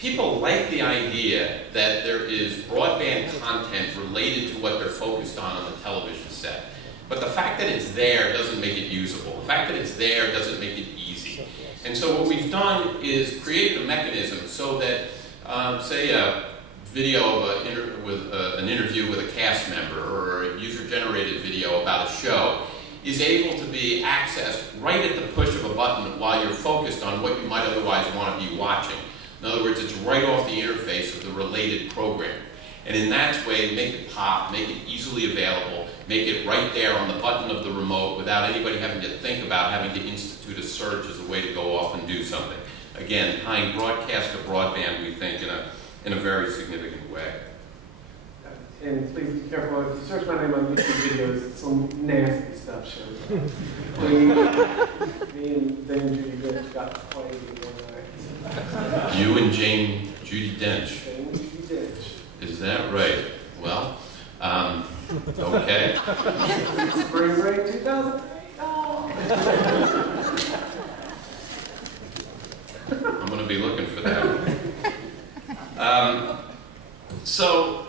people like the idea that there is broadband content related to what they're focused on the television set. But the fact that it's there doesn't make it usable. The fact that it's there doesn't make it easy. And so what we've done is created a mechanism so that, say, a video of an interview with a cast member or a user-generated video about a show is able to be accessed right at the push of a button while you're focused on what you might otherwise want to be watching. In other words, it's right off the interface of the related program. And in that way, make it pop, make it easily available, make it right there on the button of the remote without anybody having to think about having to institute a search as a way to go off and do something. Again, tying broadcast to broadband, we think, in a very significant way. And please be careful, if you search my name on YouTube videos, some nasty stuff shows up. Me and Dame Judy Dench got played one night. You and Judy Dench. Dame Judy Dench. Is that right? Well, okay. Spring break 2008. I'm going to be looking for that. So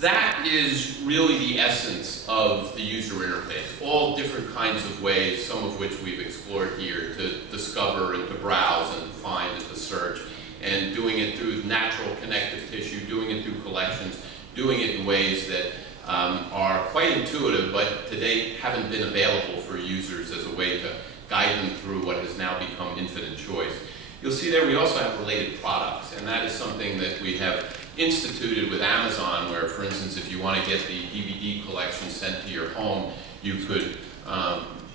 that is really the essence of the user interface. All different kinds of ways, some of which we've explored here, to discover and to browse and find and to search, and doing it through natural connective tissue, doing it through collections, doing it in ways that are quite intuitive, but to date haven't been available for users as a way to guide them through what has now become infinite choice. You'll see there we also have related products, and that is something that we have instituted with Amazon, where, for instance, if you want to get the DVD collection sent to your home, you could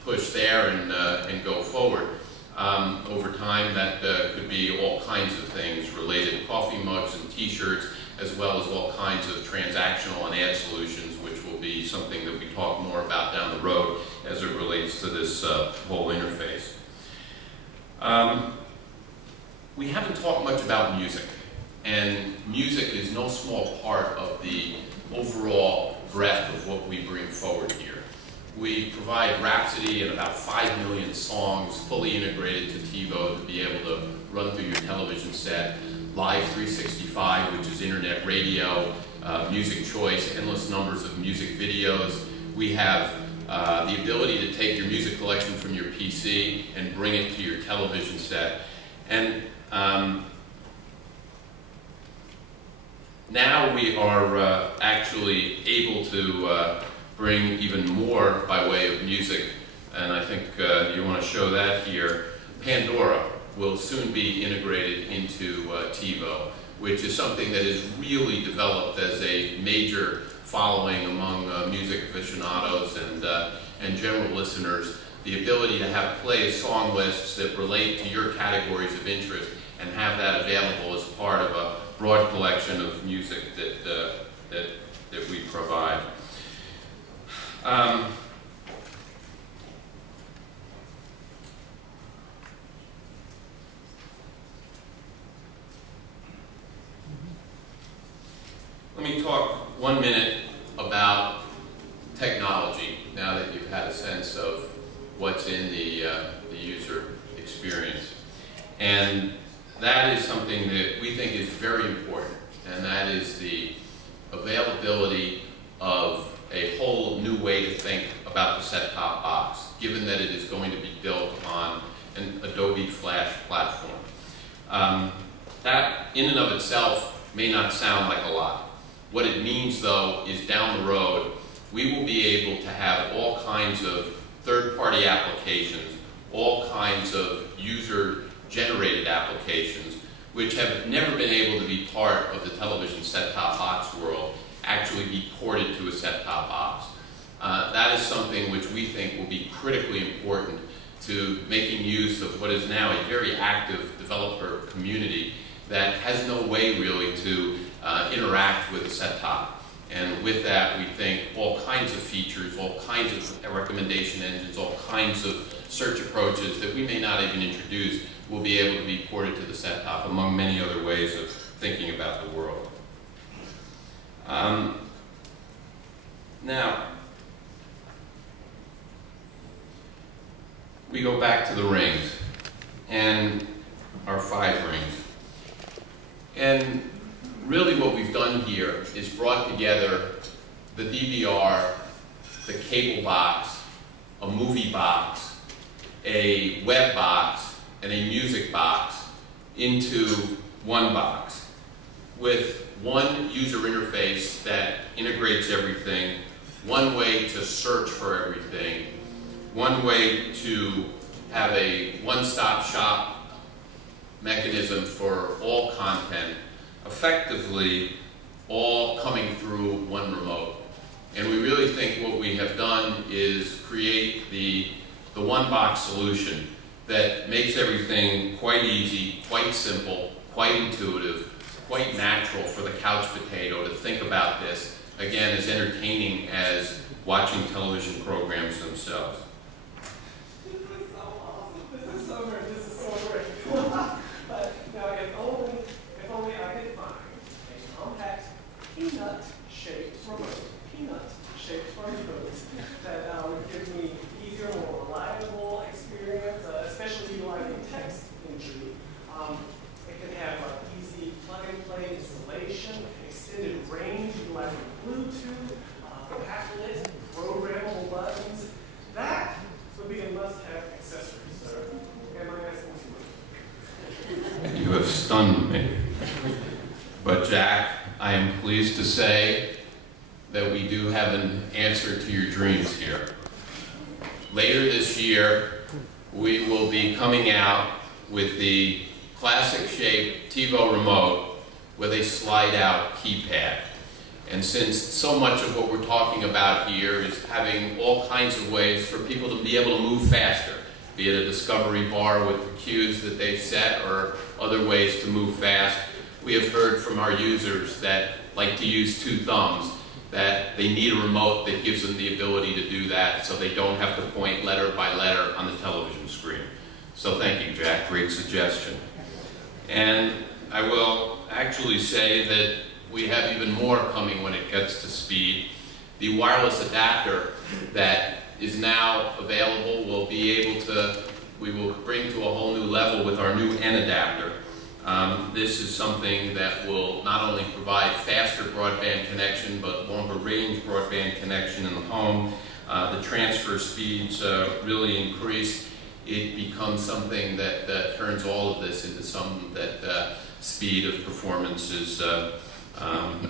push there and go forward. Over time, that could be all kinds of things, related coffee mugs and t-shirts, as well as all kinds of transactional and ad solutions, which will be something that we talk more about down the road as it relates to this whole interface. We haven't talked much about music, and music is no small part of the overall breadth of what we bring forward here. We provide Rhapsody and about 5 million songs fully integrated to TiVo to be able to run through your television set. Live 365, which is internet radio, music choice, endless numbers of music videos. We have the ability to take your music collection from your PC and bring it to your television set. And now we are actually able to bring even more by way of music, and I think you want to show that here. Pandora will soon be integrated into TiVo, which is something that is really developed as a major following among music aficionados and general listeners. The ability to have play song lists that relate to your categories of interest and have that available as part of a broad collection of music that we provide. Let me talk 1 minute about technology, now that you've had a sense of what's in the user experience. And that is something that we think is very important, and that is the availability of a whole new way to think about the set-top box, given that it is going to be built on an Adobe Flash platform. That, in and of itself, may not sound like a lot. What it means, though, is down the road, we will be able to have all kinds of third-party applications, all kinds of user-generated applications, which have never been able to be part of the television set-top box world, actually be ported to a set-top box. That is something which we think will be critically important to making use of what is now a very active developer community that has no way really to interact with a set-top. And with that, we think all kinds of features, all kinds of recommendation engines, all kinds of search approaches that we may not even introduce will be able to be ported to the set-top, among many other ways of thinking about the world. Now, we go back to the rings, and our 5 rings. And really what we've done here is brought together the DVR, the cable box, a movie box, a web box, and a music box into one box with one user interface that integrates everything, one way to search for everything, one way to have a one-stop shop mechanism for all content, effectively all coming through one remote. And we really think what we have done is create the one-box solution that makes everything quite easy, quite simple, quite intuitive, quite natural for the couch potato to think about this, again, as entertaining as watching television programs themselves. This is so awesome. This is so great. This is so great. But now, if only I could find a compact peanut-shaped remote that would give me easier, more reliable experience, especially utilizing text entry. It can have easy plug-and-play installation, extended range utilizing Bluetooth, backlit, programmable buttons. That would be a must-have accessory, sir. Am I asking too much? You have stunned me. But Jack, I am pleased to say that we do have an answer to your dreams here. Later this year, we will be coming out with the classic shape TiVo remote with a slide-out keypad. And since so much of what we're talking about here is having all kinds of ways for people to be able to move faster, be it a discovery bar with the cues that they've set or other ways to move fast, we have heard from our users that like to use two thumbs, that they need a remote that gives them the ability to do that so they don't have to point letter by letter on the television screen. So thank you, Jack. Great suggestion. And I will actually say that we have even more coming when it gets to speed. The wireless adapter that is now available will be able to, we will bring to a whole new level with our new N adapter. This is something that will not only provide faster broadband connection, but longer range broadband connection in the home. The transfer speeds really increase. It becomes something that turns all of this into something that speed of performance is a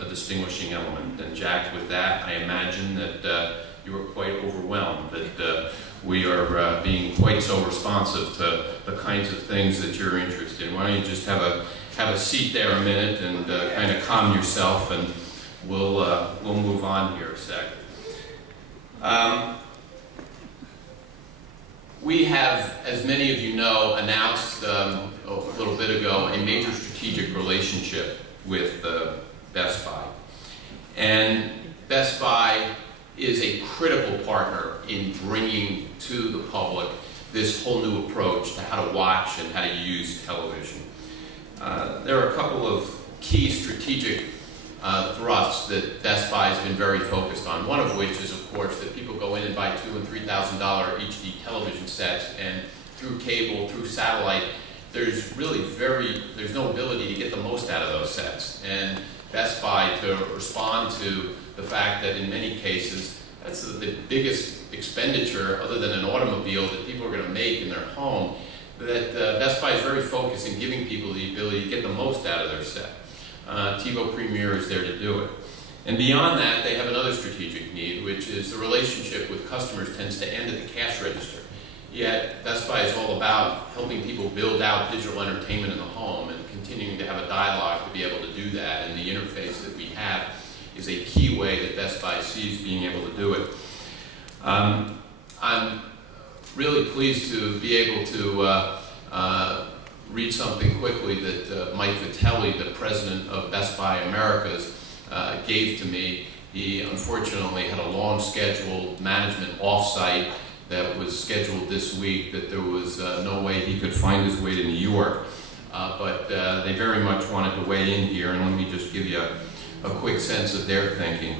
distinguishing element. And Jack, with that, I imagine that you are quite overwhelmed that we are being quite so responsive to the kinds of things that you're interested in. Why don't you just have a seat there a minute and kind of calm yourself, and we'll move on here a sec. We have, as many of you know, announced a little bit ago a major strategic relationship with Best Buy. And Best Buy is a critical partner in bringing to the public this whole new approach to how to watch and how to use television. There are a couple of key strategic thrusts that Best Buy has been very focused on, one of which is, of course, that people go in and buy $2,000 and $3,000 HD television sets, and through cable, through satellite, there's no ability to get the most out of those sets. And Best Buy, to respond to the fact that in many cases, that's the biggest expenditure other than an automobile that people are going to make in their home, that Best Buy is very focused in giving people the ability to get the most out of their set. TiVo Premiere is there to do it. And beyond that, they have another strategic need, which is the relationship with customers tends to end at the cash register. Yet, Best Buy is all about helping people build out digital entertainment in the home and continuing to have a dialogue to be able to do that. And the interface that we have is a key way that Best Buy sees being able to do it. I'm really pleased to be able to read something quickly that Mike Vitelli, the president of Best Buy Americas, gave to me. He unfortunately had a long scheduled management offsite that was scheduled this week, that there was no way he could find his way to New York. But they very much wanted to weigh in here, and let me just give you a quick sense of their thinking.